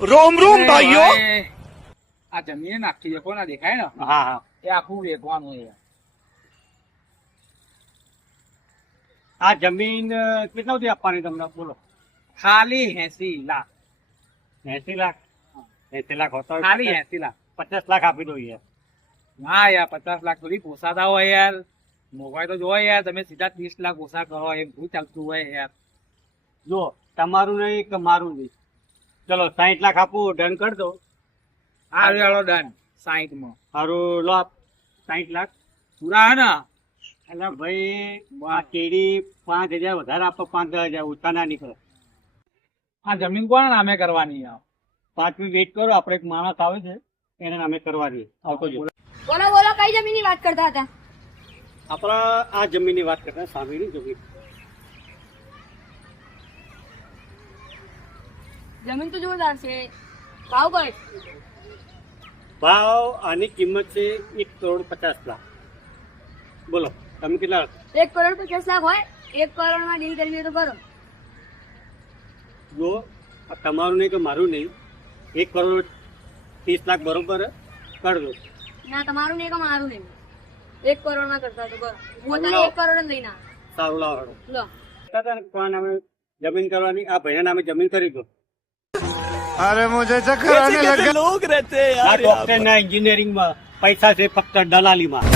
રોમ રોમ ભાઈઓ. આ જમીન આખી વેકો ના દેખાય ને? હા હા. એ આખું વેકવાનું છે. આ જમીન કેટલા સુધી આપવાની તમને બોલો? ખાલી 80 લાખ. 80 લાખ? 80 લાખ હોતો હોય ખાલી 50 80 લાખ. 50 લાખ આપી દો યાર. ના યાર 50 લાખ થોડી પોસાતા હોય યાર. મોંઘવાઈ તો જોવો યાર, તમે સીધા 30 લાખ ઓછા કરો એમ શું ચાલતું હોય યાર? જો તમારું નહીં કે મારું નહીં, ચલો 60 લાખ આપું, ડન કરી દો. આ વેળો ડન 60 માં સારું લો 60 લાખ. પૂરા હે ને? એટલે ભાઈ આ કેરી 5000 વધારે આપો, 5000 ઓછા ના નીકળે. આ જમીન કોના નામે કરવાની? 5 મિનિટ વેઇટ કરો, આપણે એક માણસ આવે છે એના નામે કરવાની. આવતો જો. બોલો બોલો, કઈ જમીનની વાત કરતા હતા? આપણા આ જમીનની વાત કરતા સામેની જમીન. જમીન તો જોરદાર છે. ભાવ કઈ? ભાવ આની કિંમત છે 1,50,00,000 લાખ. બોલો તમે કેટલા? 1,50,00,000 હોય? 1 કરોડમાં ડીલ કરવી હોય તો કરો. જો આ તમારું નહીં કે મારું નહીં, 1,30,00,000 બરોબર કરી દો. ના, તમારું નહીં કે મારું નહીં. 1 કરોડમાં કરતા હોય તો કરો. હું તને 1 કરોડ જ લઈને આવું. સારું લાવો. લો. કોના નામે જમીન કરવાની? આ ભાઈના નામે જમીન કરી દો. अरे मुझे चक्कर आने लगा। આ ડોક્ટર ના એન્જિનિયરિંગમાં પૈસા છે ફક્ત દલાલીમાં.